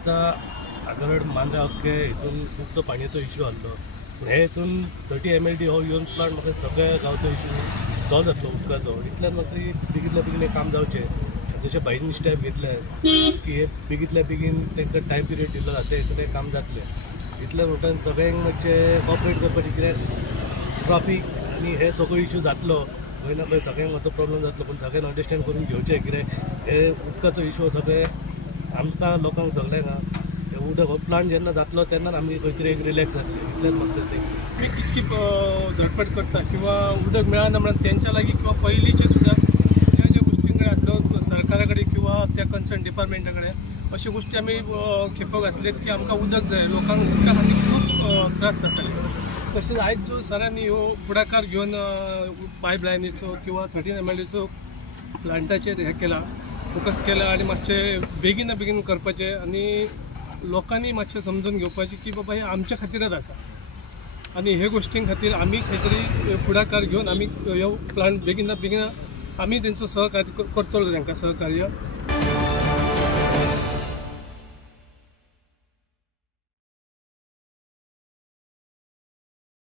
आता आगरड मांद्रा अख्खे हितून खूबसो पाणयाचो इश्यू आसलो पूण हे हितून 30 mld हो येवन प्लांट म्हाका सगळ्या गांवचो इश्यू सॉल्व जातलो उदकाचो. इतल्यान म्हाका बेगितल्या बेगीन काम जावचें जशें बायनीन स्टेप घेतले की हे बेगितल्या बेगीन तांकां टायम पिरियड दिल्लो जाता हितून काम जातलें. इतल्या रोटान सगळ्यांक मातशे कॉपरेट करपाचें कित्याक ट्राफीक आनी हे सगळो इश्यू जातलो खंय ना खंय सगळ्यांक हो प्रॉब्लम जातलो पूण सगळ्यांनी अंडरस्टँड करून घेवचें कित्याक हे उदकाचो इश्यू सगळे आमकां लोकांक सगळ्यांक उदक हो प्लांट जेन्ना जातलो तेन्ना आमी खंय तरी एक रिलॅक्स जातले. इतलेंच म्हाका ते मी कितकी धडपड करता किंवा उदक मेळना म्हणून तेंच्या लागीं किंवा पयलींचे सुद्दां ज्या ज्या गोष्टी कडेन आसलो सरकारा कडेन किंवा त्या कन्सर्न डिपार्टमेंटा कडेन अश्यो गोष्टी आमी खेपो घातले की आमकां उदक जाय. लोकांक उदका खातीर खूब त्रास जाताले. तशेंच आयज जो सरांनी हो फुडाकार घेवन पायपलायनीचो किंवा 30 mldचो प्लांटाचेर हे केला फोकस केला आनी मातशें बेगीन बेगीन करपाचें आनी लोकांनी मातशें समजून घेवपाचें की बाबा हे आमच्या खातीरच आसा आनी हे गोश्टीं खातीर आमी खंय तरी फुडाकार घेवन आमी ह्यो प्लांट बेगीन बेगीन आमी तेंचो सहकार्य करतलो तांकां सहकार्य